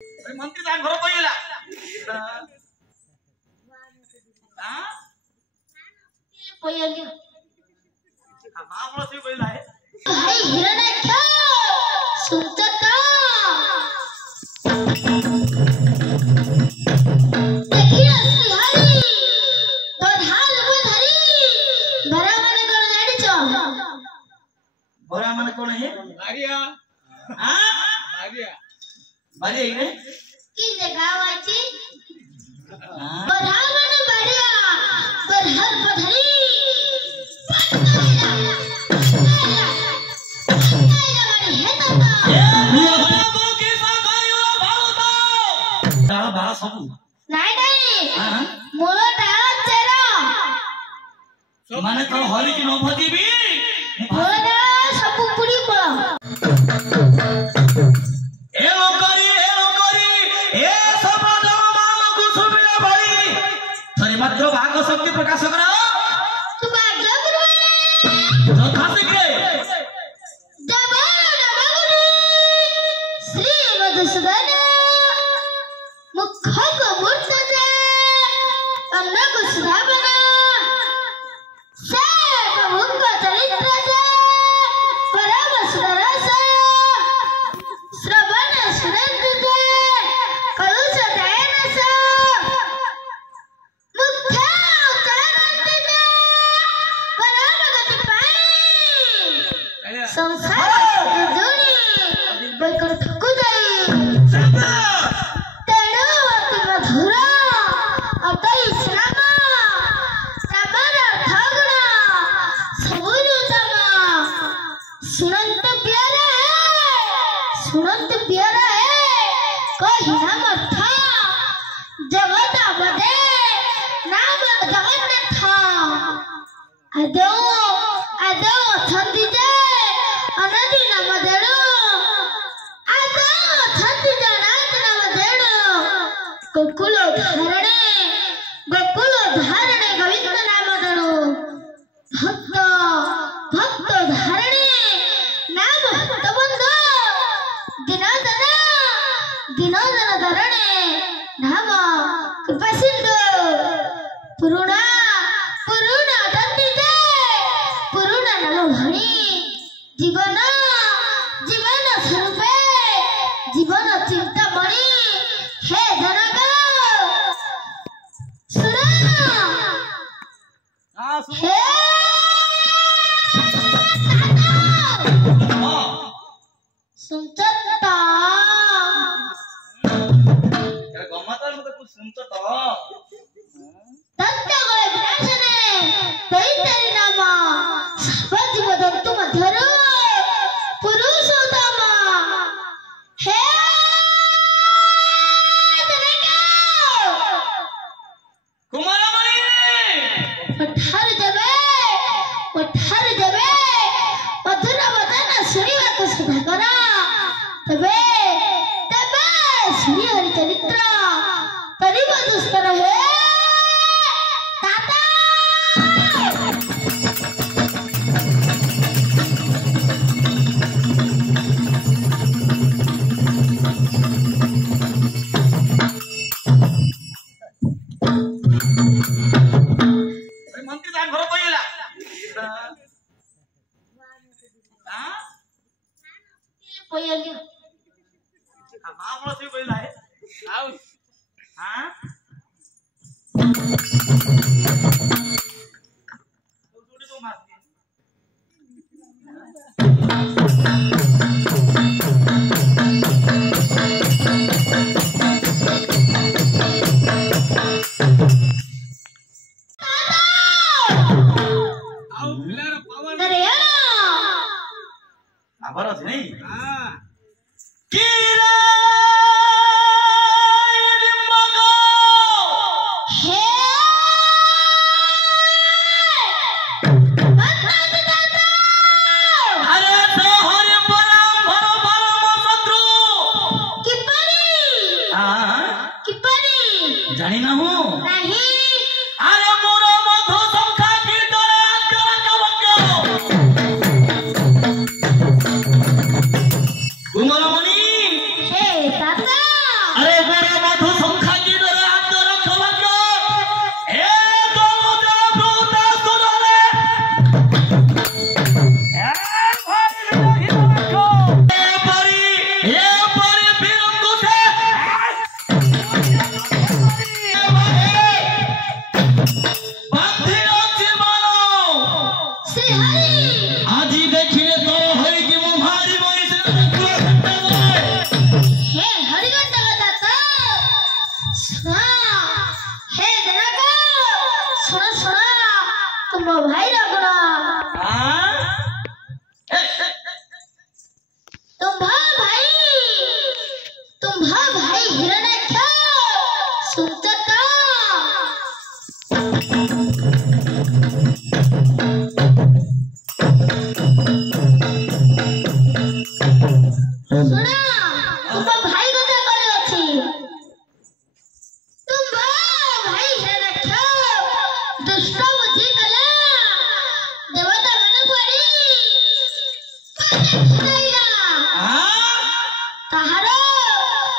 मंत्री ता घर कइला हां पयली मामलो से कइला है भाई हिरण्यक्ष सुनत का देखिए सिहारी तो ढाल बधरी भरा माने कोन जानि छ भरा माने कोन है भारिया हां भारिया भारी है रे की जगह आछि भरा माने बढ़िया पर हर बधरी माने तो हरि की नभदी भी मोरा सब पुरी पळ ए लोकरी ए समाज मान कुसुमिया भाई थरी मात्र भाग शक्ति प्रकाश कर तू भाग्य करवाले यथा शीघ्र देवाना श्री मधुसूदन मुख को मूर्त दे अन्न को सुधावना से प्रभु को चरित्र दे परम सुदरस श्रवण सुरेंद्र दे कलुष दयन से मुख उच्चारण दे परम गति पाई संसार जुड़ी बैकुंठ को जाई तेणु अति मधुर अतई श्राम श्रावण ठगुण सबुरु तम सुनंत प्यारे कही नाम अर्थ जगत बदे नाम जगन्नाथ आदौ अथंती जे अनदि नाम देणु आदौ अथंती जे अनदि नाम देणु गोकुल धारणे गोविंद नाम देणु भक्त धारणे नाम भक्त बंधु दिन धरणे नाम कृपा सिंधु पुरुणा दंती जे पुरुणा नाम भणी जीवन स्वरूपे जीवन चिंतामणि हे जनक सुना हां सुन हे सुनता अरे गमता मत कुछ सुनतो तो तत्व गए विनाशने तैतरी नाम सब जीव जंतु मध्यरु पुरुषोत्तम हे जनक कुमारमणि पठार देवे मधुर वदन सुनिବାକୁ सुधा करा तबे श्री हरि चरित्र करिब दुष्कर हे ताता मंत्री ता घर कइला हां पयली मामलो से कइला है आउ हां तो मार आउ बिलार पावर अरे आबर छै नहीं हां कीरा डिम्बगो हे अरे तो हरि परम शत्रु किपरी जानी ना हूं नहीं अरे मोर मधु संखा की डरे अंजला कुमारमणि हे ताता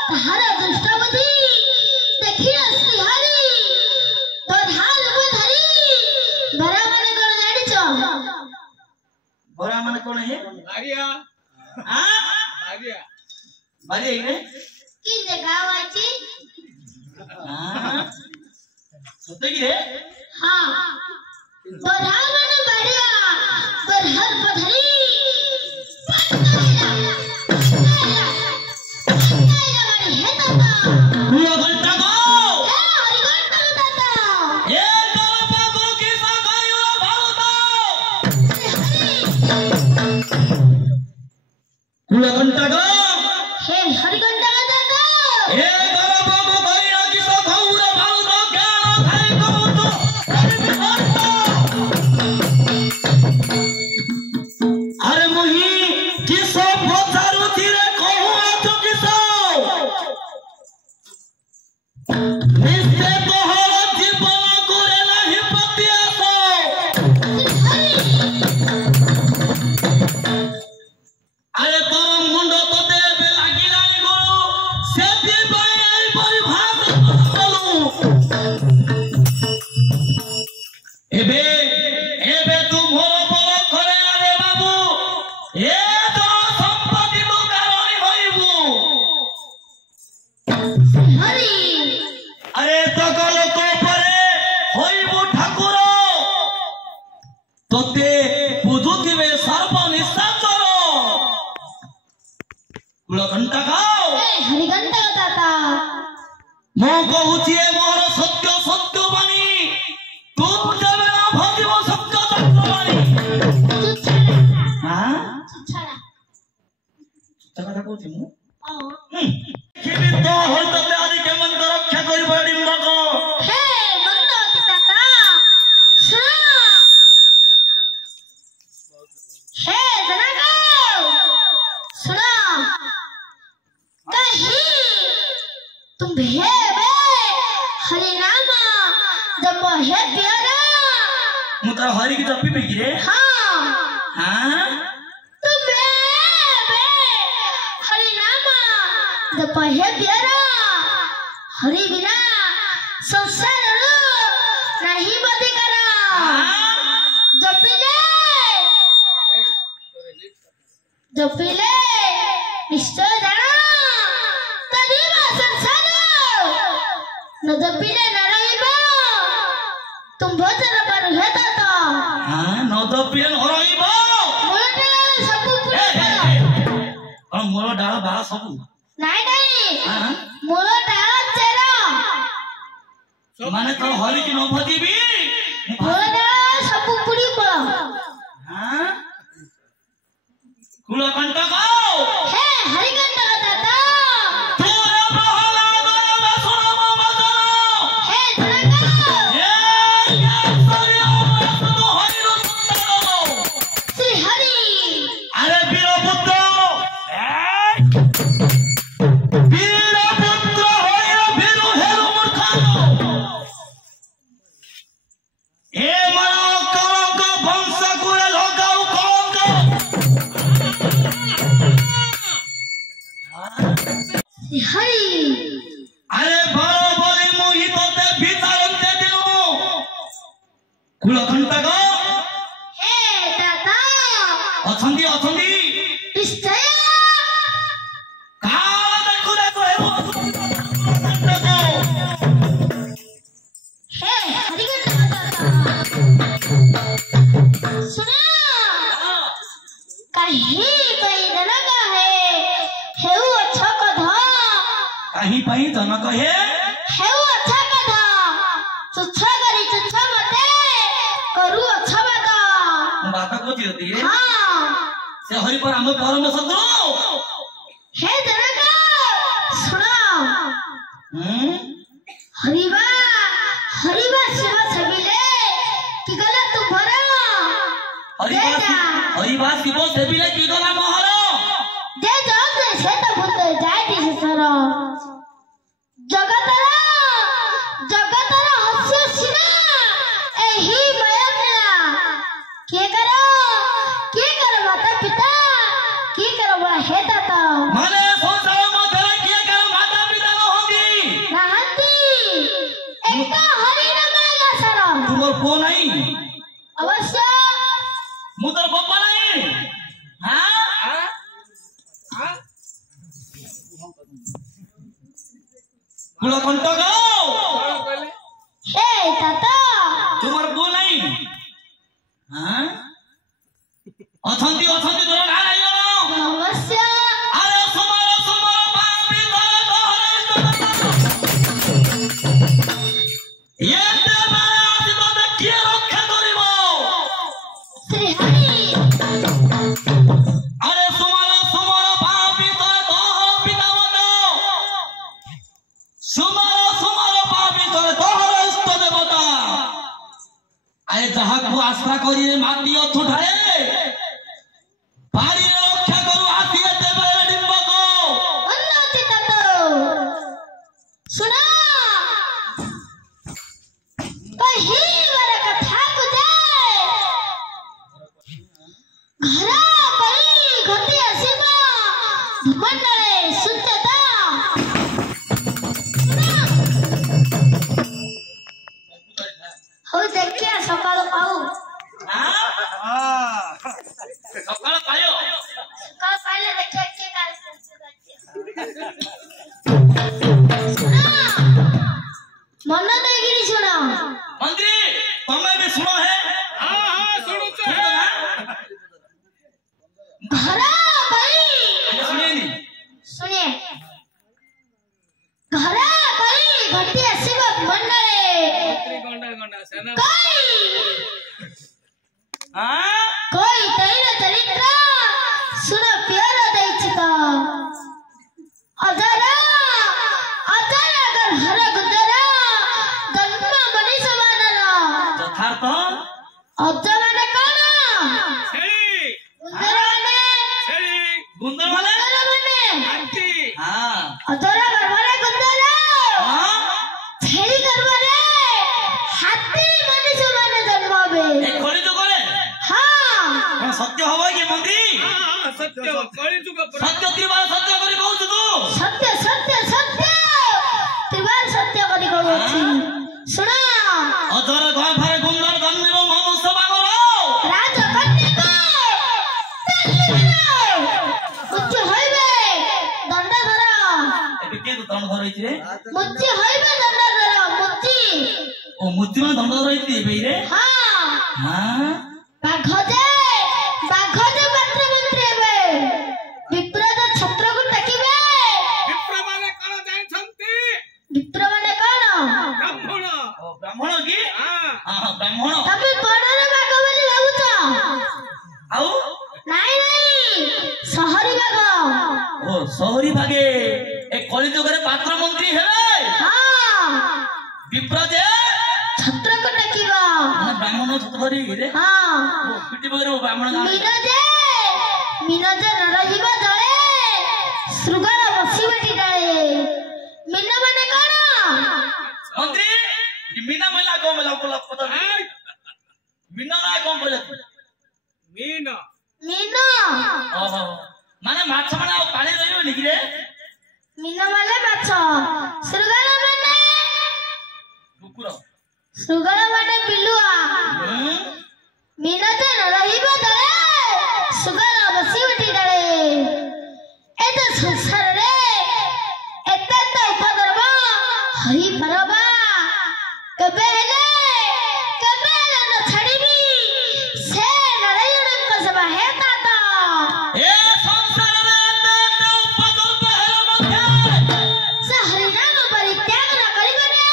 ତାହାର ଦୁଷ୍ଟ ବୁଦ୍ଧି ଦେଖି ଆସି ହାରି ତୋ ଢାଲକୁ ଧରି ବରା ମାନେ କଣ ଜାଣିଛ? बरा माने कौन है भारिया हां भारिया बारे है କି ଜଗାव ଅଛି? हां सत्य की है हां ତୋ ଢାଲ ମାନେ ବଢିଆ ତୋ ଢାଲକୁ ଧରି पूरा घंटा गाओ हरि घंटा दाता ये गरबा को की सगायो भालता पूरा घंटा गाओ हे हरि घंटा दाता ये गरबा को गइया की सगायो भालता ज्ञान खाई को तो अरे मुही किसो बोचारू तीरे कहू तो किसो निस्ते तोहर जीवन करे नाही पतियासो अरे तोर मुंड तो देबे लागिलानी गुरु सेति बाई आई परिभाषा बोलू एबे एबे तू मोर बल करे रे बाबू ए तो संपत्ति तो कारोनी होइबू हरि अरे सकल को परे होइबू ठाकुर तोते बुझुथिबे सर्व निशाचर कुल घंटा गाओ हे हरि घंटा दाता मो कहूछि ए मोर सत्य सत्य बाणी तू देबे ना भजिब सत्य सत्य बाणी छुछड़ा हां छुछड़ा কথা কইছি মু ओ किबि तो होतते आदि के मन रक्षा करि बडी मगो हे भगवती दाता सुनो हे जनागो सुनो कहीं तुम भेबे हरि नाम जब हे प्यारा मु तो हरि की जपी पे गिरे हाँ हां तुम भेबे हरि नाम जब हे प्यारा हरि बिना संसार नहीं बदी करा जपिले जपिले निश्चय जाना तभी संसार न जपिले न रहिबो तुम भजन पर हेता तो हां न जपिले हरइबो मोलटे सब पूरा करो और मोर डाल बाला सब नहीं नहीं हां मोलटा चेरा माने तो हरि की न भजिबी मोलटा सब पूरी करो हां कुल घंटा गाओ हे हरि घंटा दाता तोरे प्रहलाद बसुरम बदनो हे जनागो ए केसरिया बसनो हरि रो सुंदर श्री हरि अरे वीरपुत्र वीरपुत्र होय वीर हेरु मूर्खानो ए मरो कलंक वंश कुरे लगाऊ कलंक श्री हरि अरे बड़ो बड़ी मुही तोते भीतरंते दिनु कुल घंटा गो हे दाता अछंदी अछंदी निश्चय काल देखु देखु हेबो हे हरि घंटा दाता सुना कहीं कहीं लगा है हेउ अच्छा कथा कहीं पई जनक हे हेउ अच्छा कथा चुच्छा करी चुच्छा मते करू अच्छा बता बात को दियो हाँ से हरि पर हम परम शत्रु हे जनक सुनो हरिवा हरिवा सेवा छबिले कि गला तुम भरा हरिवास शिव सेबिले की गला मोहर दे जाओ से तो भूत जाय दिस सर जगतर हस्य सिना एही माया मेला के करो माता पिता के करो बड़ा हे दाता माने संसार में धरे के कर माता কুলকণ্ঠক କଣ କହିଲେ? हे ताता তোমার বউ নাই হ্যাঁ অথন্তি অথন্তি তোরা না নাই नमस्या আরে সমর সমর পাপি ধরে ধরে এতে বেলা আজি তোতে কি রক্ষা করিব श्री हरि আরে সমর সমর পাপি ধরে ধরে পিতামত সমর সমর পাপি ধরে ধরে ইষ্ট দেবতা আরে যাহাকু আশা করি মাটি অথুঠায়ে পারি রক্ষা করু আসিয়ে দেবে ডিম্বক उन्नति तातो सुना कही वर कथा को जाए घरा करी घटी आसीबा मंडले सुचता हो देखिया सकाळ पाऊ সকাল পায়ো सकाळ पाहिले देखिया के काय मन देगिरी सुना मंत्री तुम्हें भी सुनो है ହଁ ହଁ ଶୁଣୁଛୁ सुनो ना घरा करी सुनिए नहीं सुनिए घरा करी घटी आसीबा मंडले ଗଣ୍ଡା ଗଣ୍ଡା ସେନା हाँ कोई तैर चरित्र सुन प्यार दैचित अजरा अजरा अगर हर गुदरा जन्म मनीष मानला यथार्थ अज माने कौन ଛେଳି गुंदर माने ଛେଳି गुंदर वाले गुंदर माने ହାତୀ हाँ अजरा गर्भरे गुंदर हाँ छेली गर्भरे हाथी मनीष माने जन्म बे एक खोली तो करे हाँ कौन सत्य होगा कि मंत्री ହଁ ହଁ ସତ୍ୟ କଳିଯୁଗ ପୁରା सत्य त्रिवार सत्य करी कहू तू सत्य सत्य सत्य त्रिवार सत्य करी कहूची सुना अधर घर भारे गुंदर जन्मिब मनुष्य बानर राजकन्या मुच्च होइबे दंड धर ଏବେ କିଏ ତ ଦଣ୍ଡ ଧରିଛି ରେ मुच्च होइबे दंड धर मुच्ची ଓ ମୁକ୍ତି ମାନେ ଦଣ୍ଡ ଧରିଛି ଏବେ ରେ हाँ हाँ बाघ जे पात्र मंत्री हेबे विप्रद छत्र को टकिबे ବିପ୍ରମାନେ କଣ ଜାଣିଛନ୍ତି? विप्र माने कौन ବ୍ରାହ୍ମଣ ଓ ବ୍ରାହ୍ମଣ କି ହଁ ହଁ ହଁ ବ୍ରାହ୍ମଣ तमे बड़रे बाघ बोली भाबुछ ଆଉ ନାଇଁ ନାଇଁ ସହରୀ ବାଘ ଓ ସହରୀ ଭାगे ଏ କଳିଯୁଗରେ ପାତ୍ର ମନ୍ତ୍ରୀ ହେବେ ହଁ ବିପ୍ର ଯେ ଛତ୍ରକୁ ଟେକିବ ମାନେ ବ୍ରାହ୍ମଣ ଛତ୍ର ଧରି ରେ ହଁ ଓ ପିଟି ବଗରେ ବ୍ରାହ୍ମଣ ଗାଁ ମିନ ଯେ ନ ରହିବ ଜଳେ ଶୃଗାଳ ବସିବଟି ଡାଳେ ମିନ ମାନେ କଣ ମନ୍ତ୍ରୀ ମିନା ମଇଲା କଣ ମଇଲା କୋଲା ପତା ଏଇ, ମିନା ନା କଣ କହିଲା ମୀନ ମିନ ଓହୋ ମାନେ ମାଛ ମାନେ ଆଉ ପାଣି ରହିବନି କି ରେ ମିନ ମାନେ ମାଛ ଶୃଗାଳ ମାନେ କୁକୁର ଶୃଗାଳ ମାନେ ବିଲୁଆ ମିନ ଯେ ନ ରହିବ ଜଳେ ଶୃଗାଳ ବସିବଟି ଡାଳେ ଏ ତ ସଂସାରରେ ଏତେ ତ ଉପଦ୍ରବ ହୋଇପାରବା କେବେ ହେଲେ ନ ଛାଡ଼ିବି ସେ ନାରାୟଣଙ୍କ ସେବା ହେ ତାତା ଏ ସଂସାରରେ ଏତେ ଏତେ ଉପଦ୍ରବ ହେଲା ମଧ୍ୟ ସେ ହରିନାମ ପରିତ୍ୟାଗ ନ କରିବରେ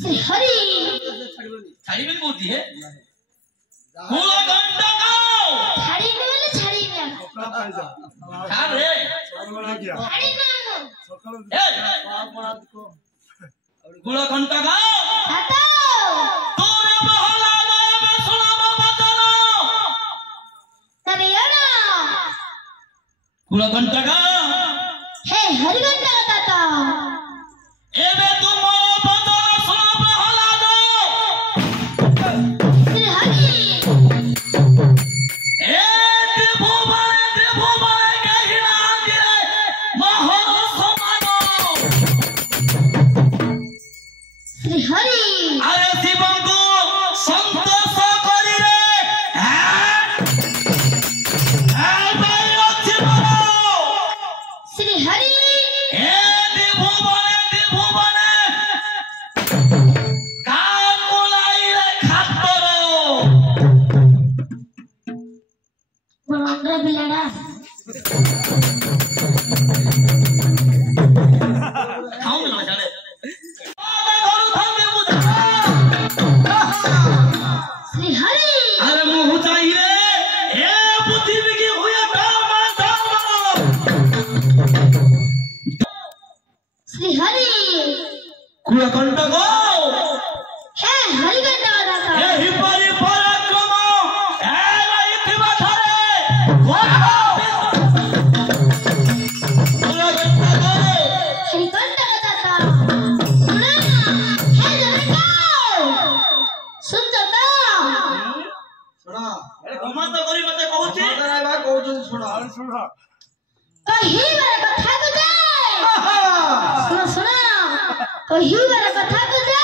ଶ୍ରୀ ହରି ଛାଡ଼ିବେନି କହୁଛି ହେ କୁଳ ଗଣ୍ଡକ ଛାଡ଼ିନି ବୋଲି ଛାଡ଼ିନି ଛାଡ଼ ରେ ଛାଡ଼ିନି ଏ କୁଳ ଗଣ୍ଡକ ତାତା ତୋର ମହଲା ନବେ ଶୁଣବ ବଦନ ନାରାୟଣ କୁଳ ଗଣ୍ଡକ ହେ ହରିଗଣ୍ଡା ତାତା ଏବେ ତୁମ ବଦନ ଶୁଣବ ହଲାଦ ଶ୍ରୀ ହରି ଏ ତ୍ରିଭୁବନେ କେହି ନାହାନ୍ତି ରେ ମହର ସମାନ ଶ୍ରୀ ହରି ଆରେ ଶିବଙ୍କୁ ସନ୍ତୋଷ କରିରେ ଅଛି ମୋର ଶ୍ରୀ ହରି ଏ श्री हरि कुलकंठ गो हे हरिकंठ दाता हे हिपरि पराक्रम हे इतिमा धरे कुलकंठ गो हरिकंठ दाता सुना हे जनका सुनता सुना अरे घमा तो करी मते कहूची माता बा कहू सुना सुना कही बार कथा को दे सुना सुना कही बार कथा को दे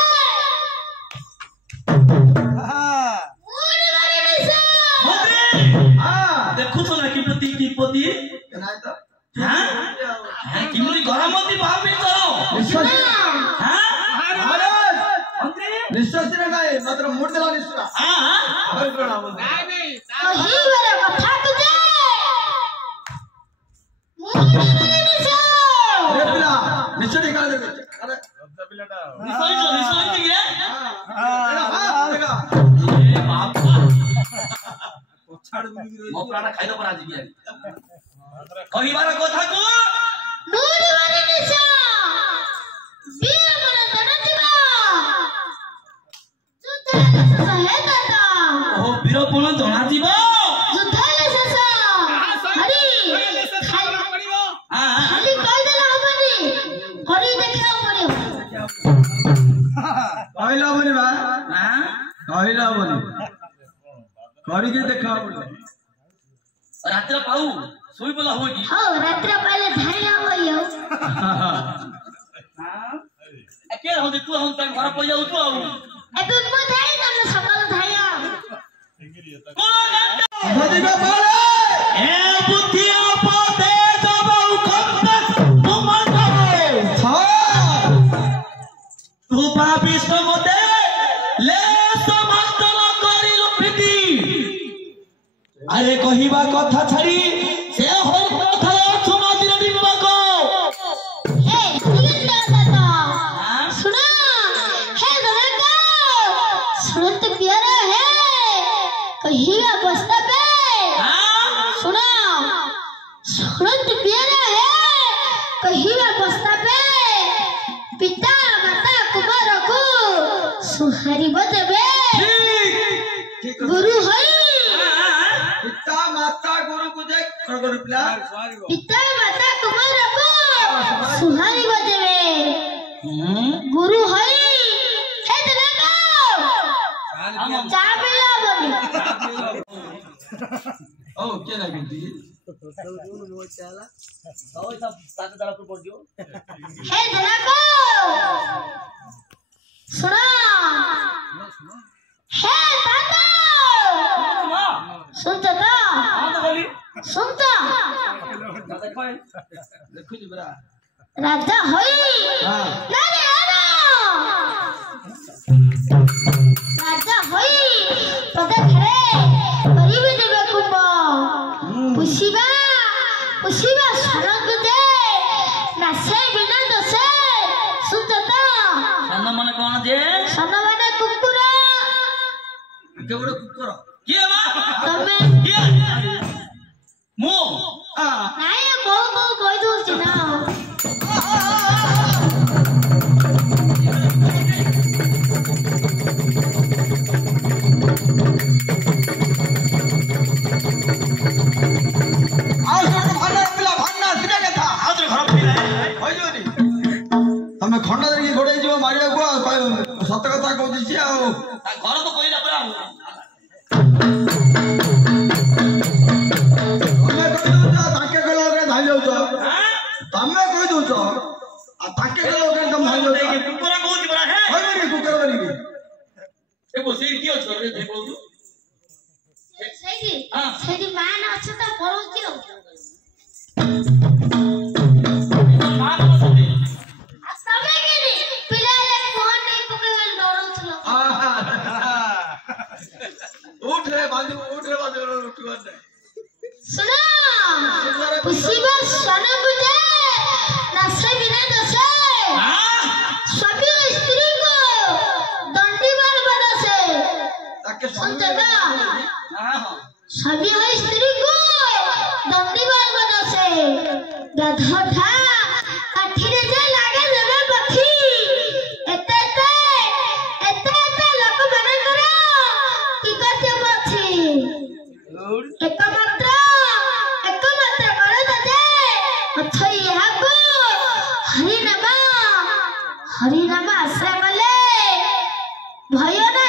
मूड मारे निशा मंत्री हां देखु तो ना की पति नाही तर हां किमली गरमती भाव चलो विश्वास हां महाराज मंत्री विश्वास नाही मात्र मूड दिला निश्चय हां होय प्रणाम नाही कही बार कथा को दे मूड मारे निशा अरे पिला निश्चय निकाल दे अरे निसोई के हां देखा ए बाप मो प्राण खाइ दो पर आज भी कहिबार कथा को मूड मारे निशा वीर मन जनतिबा जुद्ध सहे दाता ओ वीरपण जणा जीव जुद्ध शेष हरि ଖାଇବା ପଡିବ हां खाली कह देला हबनी करी देखा पड़ियो कहला बनी बा हां कहला बनी करी के देखा बोले रात्र पाऊ सोई बोला होगी हो रात्र पहले धारिया होइयो हां अकेले हो तू हम तक घर पई जाऊ तू आऊ एबे मो धाई तने सकल धाया नदी में बोले ए बुद्धिया पदे जबौ खंत तुमन हां तू पापिष्ट मते ले समस्तन करिल प्रीति अरे कहिबा कथा छाड़ी से होई कथा सुना दिन दिबको हे हरिगंडा दाता हां सुना हे जनका सुनत प्यारा है कहिया बसता पे हां सुना सुनत प्यारा है कहिया बसता पे पिता माता कुमार को सुहारी बजबे ठीक गुरु हई पिता माता गुरु को देख कौन कौन पिला पिता माता कुमार को सुहारी बजबे गुरु हई हे जनका चा पिला बनी ओ क्या ना कहती ओइ सब साथ दला पर पड़ दियो हे जनका सुना हे ताता सुना सुनता हां तो बोली सुनता ना देखो देखो जी बरा राजा होई हां नारे आना राजा होई पदा खरे करिबे देबे कुंभ पुषिबा पुषिबा सरग दे नासे बिना दसे सुनता सन मन कोन जे सनवाना कुकुरा केवड़ कुकर के बा तमे के मो हां नाय बहु कहि दोछि ना आओ सब भांडा पिला भांडा सिना कथा आज घर पे रहे होइजोनी तमे खंडा धरिके गोडे जीव मारिया को सत कथा कहू छी आ ता घर तो कइला परा तमे कहि दउछ ताके गलो के धाइ जाउछ हां तमे कहि दउछ आ ताके गलो के कम धाइ जाउछ कुकुरा कोची बरा है होइनी कुकर बनी ए बो से कियो छोरे दे बोलू सेठी हां सेठी मान अछि त परोस दियो मां को सते तमे केनी पिलाले कोन नै पकड़ल डरौथलो उठ रे बाजू उठ कर सुना पुषिबा सनक दे नासे बिना दसे हां सभी स्त्री को दंडी मार बदसे ताके सुनते ना हां सभी स्त्री को दंडी मार बदसे एकमात्र बरद जे ଅଥଇ ଏହାକୁ ହରିନାମ ଆଶ୍ରୟ କଲେ ଭୟ ନାହିଁ।